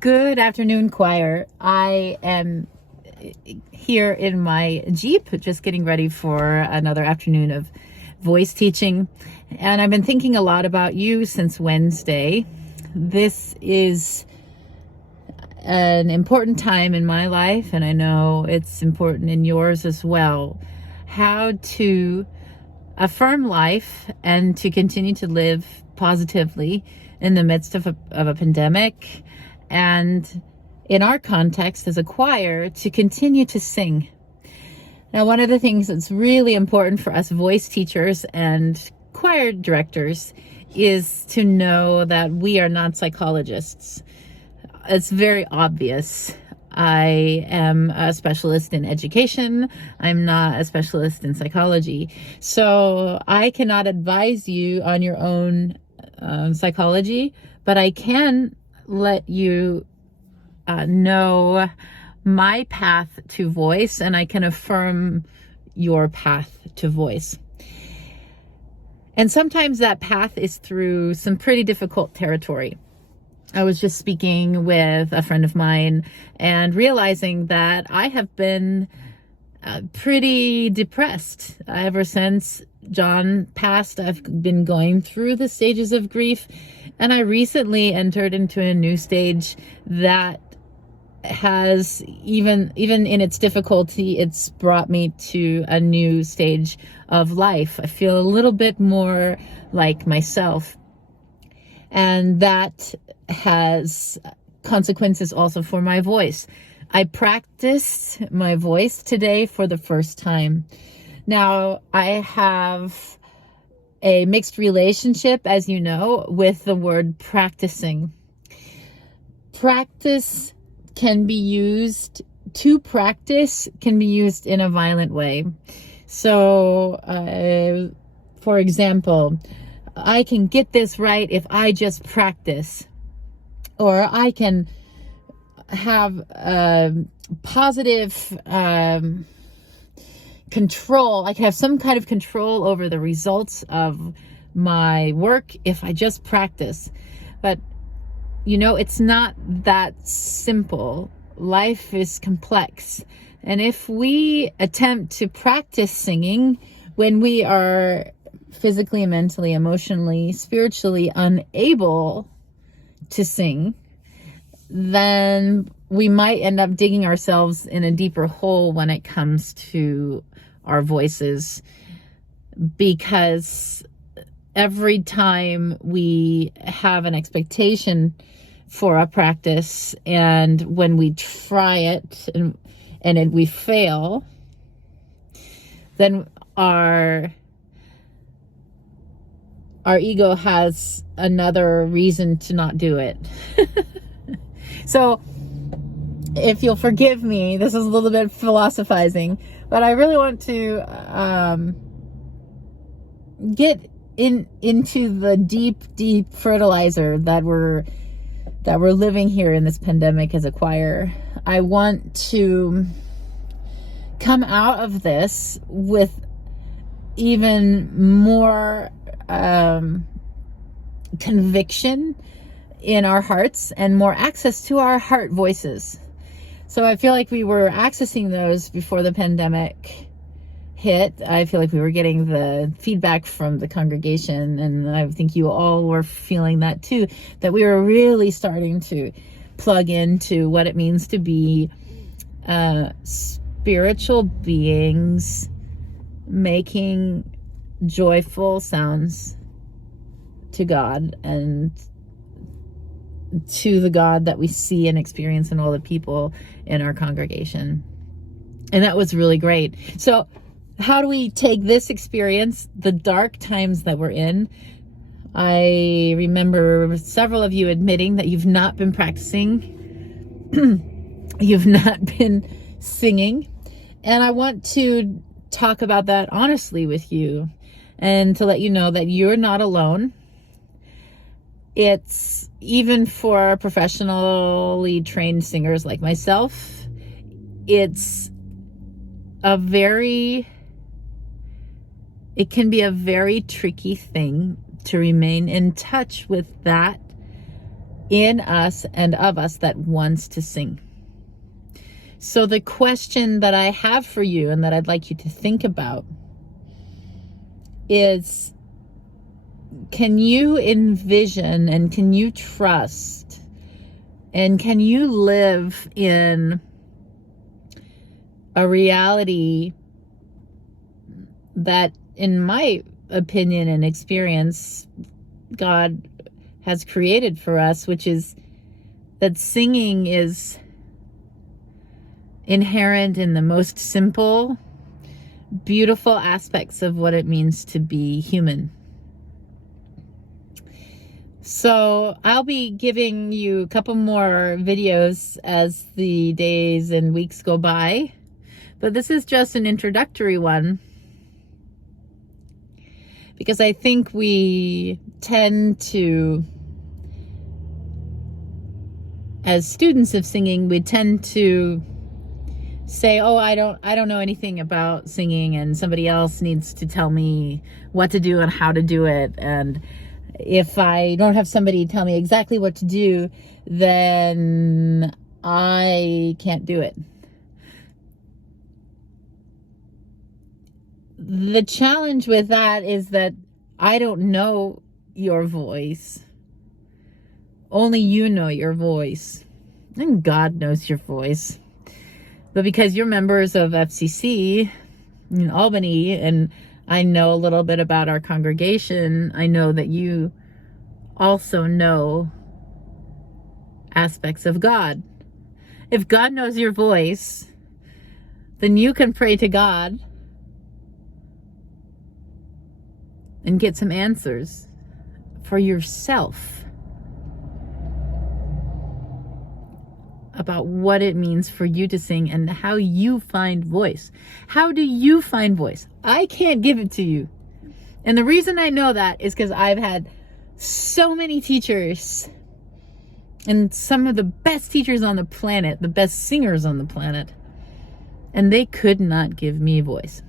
Good afternoon, choir. I am here in my Jeep, just getting ready for another afternoon of voice teaching. And I've been thinking a lot about you since Wednesday. This is an important time in my life, and I know it's important in yours as well. How to affirm life and to continue to live positively in the midst of a pandemic, and in our context as a choir, to continue to sing. Now, one of the things that's really important for us voice teachers and choir directors is to know that we are not psychologists. It's very obvious. I am a specialist in education. I'm not a specialist in psychology. So I cannot advise you on your own psychology, but I can let you know my path to voice, and I can affirm your path to voice. And sometimes that path is through some pretty difficult territory. I was just speaking with a friend of mine and realizing that I have been pretty depressed ever since John passed. I've been going through the stages of grief, and I recently entered into a new stage that has, even in its difficulty, it's brought me to a new stage of life. I feel a little bit more like myself, and that has consequences also for my voice. I practiced my voice today for the first time. Now, I have a mixed relationship, as you know, with the word practicing. Practice can be used, to practice can be used in a violent way. So, for example, I can get this right if I just practice. Or I can have positive control. I can have some kind of control over the results of my work if I just practice. But, it's not that simple. Life is complex. And if we attempt to practice singing when we are physically, mentally, emotionally, spiritually unable to sing, then we might end up digging ourselves in a deeper hole when it comes to our voices, because every time we have an expectation for a practice, and when we try it and we fail, then our ego has another reason to not do it. So if you'll forgive me, this is a little bit philosophizing, but I really want to get into the deep fertilizer that we're living here in this pandemic as a choir. I want to come out of this with even more conviction in our hearts and more access to our heart voices. So I feel like we were accessing those before the pandemic hit. I feel like we were getting the feedback from the congregation, and I think you all were feeling that too, that we were really starting to plug into what it means to be spiritual beings making joyful sounds to God and to the God that we see and experience in all the people in our congregation. And that was really great. So how do we take this experience, the dark times that we're in? I remember several of you admitting that you've not been practicing. You've not been singing. And I want to talk about that honestly with you, and to let you know that you're not alone. It's, even for professionally trained singers like myself, it's it can be a very tricky thing to remain in touch with that in us and of us that wants to sing. So the question that I have for you and that I'd like you to think about is, can you envision and can you trust and can you live in a reality that, in my opinion and experience, God has created for us, which is that singing is inherent in the most simple, beautiful aspects of what it means to be human. So I'll be giving you a couple more videos as the days and weeks go by, but this is just an introductory one, because I think we tend to, as students of singing, we tend to say, oh, I don't know anything about singing, and somebody else needs to tell me what to do and how to do it. And if I don't have somebody tell me exactly what to do, then I can't do it. The challenge with that is that I don't know your voice. Only you know your voice. And God knows your voice. But because you're members of FCC in Albany, and I know a little bit about our congregation, I know that you also know aspects of God. If God knows your voice, then you can pray to God and get some answers for yourself about what it means for you to sing and how you find voice. How do you find voice? I can't give it to you. And the reason I know that is because I've had so many teachers, and some of the best teachers on the planet, the best singers on the planet, and they could not give me voice.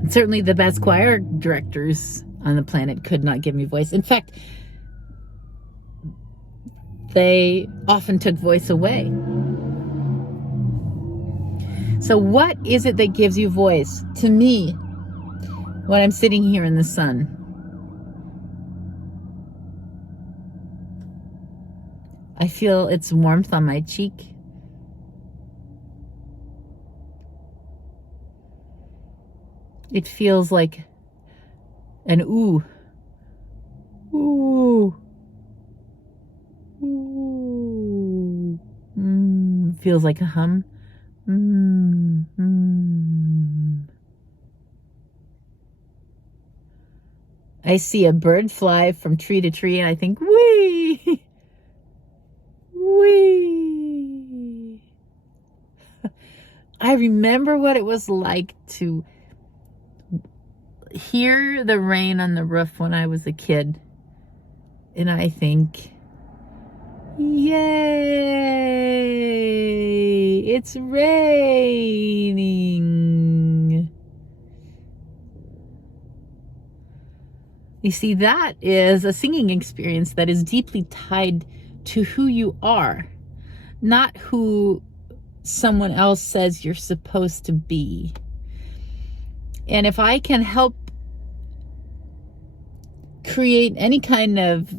And certainly the best choir directors on the planet could not give me voice. In fact, they often took voice away. So what is it that gives you voice? To me, when I'm sitting here in the sun, I feel its warmth on my cheek. It feels like an ooh. Ooh. Ooh. Feels like a hum. I see a bird fly from tree to tree and I think, wee, wee. I remember what it was like to hear the rain on the roof when I was a kid. And I think, yay, it's raining. You see, that is a singing experience that is deeply tied to who you are, not who someone else says you're supposed to be. And if I can help create any kind of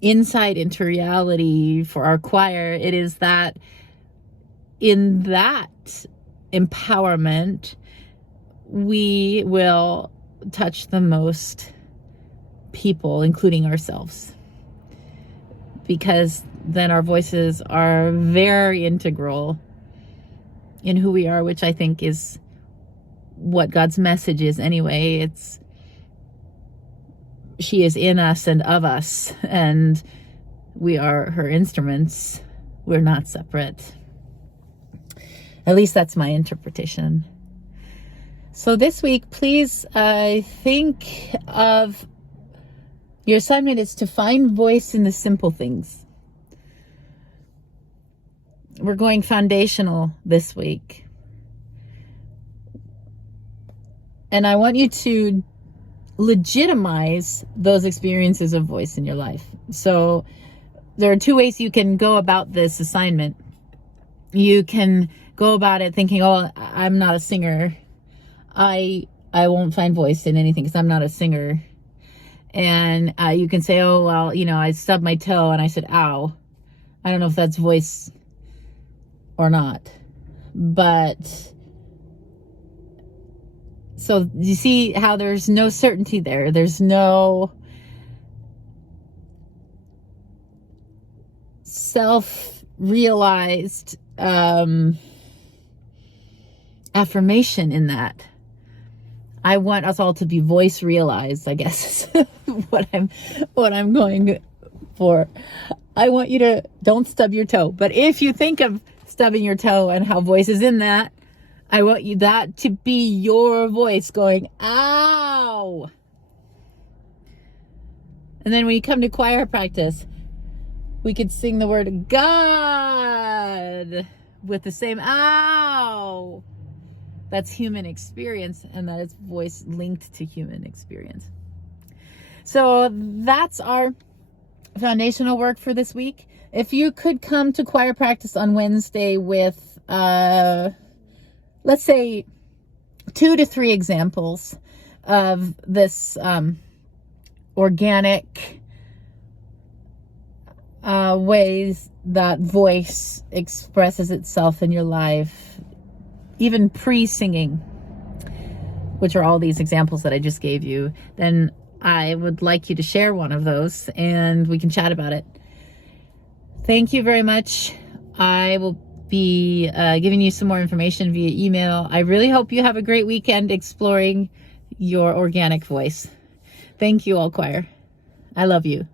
insight into reality for our choir, it is that in that empowerment, we will touch the most people, including ourselves, because then our voices are very integral in who we are, which I think is what God's message is anyway. It's, she is in us and of us, and we are her instruments. We're not separate. At least that's my interpretation. So this week, please think of your assignment is to find voice in the simple things. We're going foundational this week. And I want you to legitimize those experiences of voice in your life. So there are two ways you can go about this assignment. You can go about it thinking, oh, I'm not a singer. I won't find voice in anything because I'm not a singer. And you can say, oh, well, I stubbed my toe and I said, ow. I don't know if that's voice or not. But so you see how there's no certainty there. There's no self-realized affirmation in that. I want us all to be voice realized, I guess is what I'm going for. I want you to don't stub your toe. But if you think of stubbing your toe and how voice is in that, I want you that to be your voice going, ow. And then when you come to choir practice, we could sing the word God with the same ow. That's human experience, and that is voice linked to human experience. So that's our foundational work for this week. If you could come to choir practice on Wednesday with, let's say, 2 to 3 examples of this organic ways that voice expresses itself in your life, even pre-singing, which are all these examples that I just gave you, then I would like you to share one of those and we can chat about it. Thank you very much. I will be giving you some more information via email. I really hope you have a great weekend exploring your organic voice. Thank you all, choir. I love you.